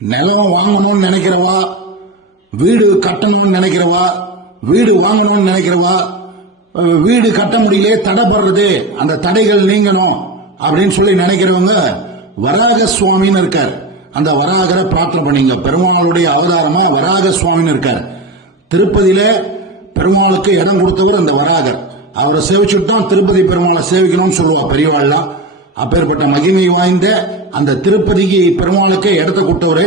நிலம் வாங்கணும்னு நினைக்கிறவா, வீடு கட்டணும்னு நினைக்கிறவா, வீடு வாங்கணும்னு நினைக்கிறவா, வீடு கட்ட முடியல தடைப்படுறது, அந்த தடைகள் நீங்கணும் அப்படின்னு சொல்லி நினைக்கிறவங்க வராக சுவாமின்னு இருக்கார். அந்த வராகரை பிரார்த்தனை பண்ணீங்க. பெருமாளுடைய அவதாரமா வராக சுவாமின்னு இருக்கார். திருப்பதியில பெருமாளுக்கு இடம் கொடுத்தவர் அந்த வராகர். அவரை சேவிச்சுட்டு தான் திருப்பதி பெருமாளை சேவிக்கணும்னு சொல்லுவா பெரியவாள்லாம். அப்பேற்பட்ட மகிமை வாய்ந்த அந்த திருப்பதிக்கு பெருமாளுக்கே இடத்த கொடுத்தவரு.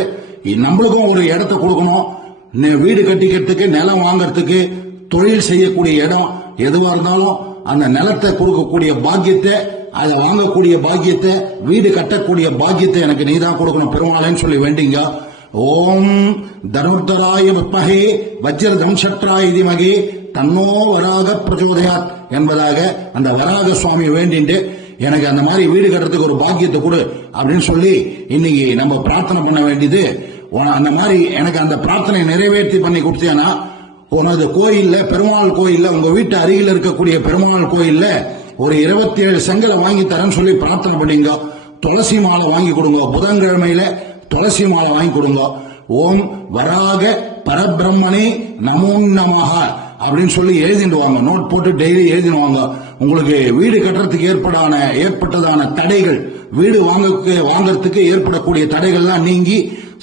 நம்மளுக்கும் ஒரு இடத்த கொடுக்கணும். வீடு கட்டிக்கிறதுக்கு, நிலம் வாங்கறதுக்கு, தொழில் செய்யக்கூடிய இடம் எதுவா இருந்தாலும் அந்த நிலத்தை கொடுக்கக்கூடிய பாக்கியத்தை, அதை வாங்கக்கூடிய பாக்கியத்தை, வீடு கட்டக்கூடிய பாக்கியத்தை எனக்கு நீதான் கொடுக்கணும் பெருமாளேன்னு சொல்லி வேண்டிங்க. ஓம் தனுர்தராய வித்மஹே வஜ்ர தம்சட்ராய தீமஹி தன்னோ வராக பிரச்சோதயாத் என்பதாக அந்த வராக சுவாமி வேண்டிட்டு எனக்கு அந்த மாதிரி வீடு கட்டுறதுக்கு ஒரு பாக்கியத்தை கொடு அப்படின்னு சொல்லி இன்னைக்கு நம்ம பிரார்த்தனை பண்ண வேண்டியது. அந்த மாதிரி எனக்கு அந்த பிரார்த்தனை நிறைவேற்றி பண்ணி கொடுத்தேன்னா, உனது கோயில்ல, பெருமாள் கோயில்ல, உங்க வீட்டு அருகில் இருக்கக்கூடிய பெருமாள் கோயில்ல ஒரு 27 செங்கலை வாங்கி தரேன்னு சொல்லி பிரார்த்தனை பண்ணீங்க. துளசி மாலை வாங்கி கொடுங்க. புதன்கிழமையில துளசி மாலை வாங்கி கொடுங்க. ஓம் வராக பரபிரம்மனே நமோ நமஹ அப்படின்னு சொல்லி எழுதிடுவாங்க. நோட் போட்டு டெய்லி எழுதிடுவாங்க. உங்களுக்கு வீடு கட்டுறதுக்கு ஏற்பட்டதான தடைகள், வீடு வாங்கறதுக்கு ஏற்படக்கூடிய தடைகள்லாம் நீங்கி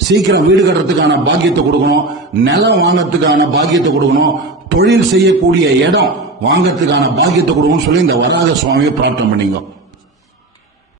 சீக்கிரம் வீடு கட்டுறதுக்கான பாக்கியத்தை கொடுக்கணும். நிலம் வாங்கறதுக்கான பாக்கியத்தை கொடுக்கணும். தொழில் செய்யக்கூடிய இடம் வாங்கறதுக்கான பாக்கியத்தை கொடுக்கணும்னு சொல்லி இந்த வராக சுவாமியை பிரார்த்தனை பண்ணீங்க.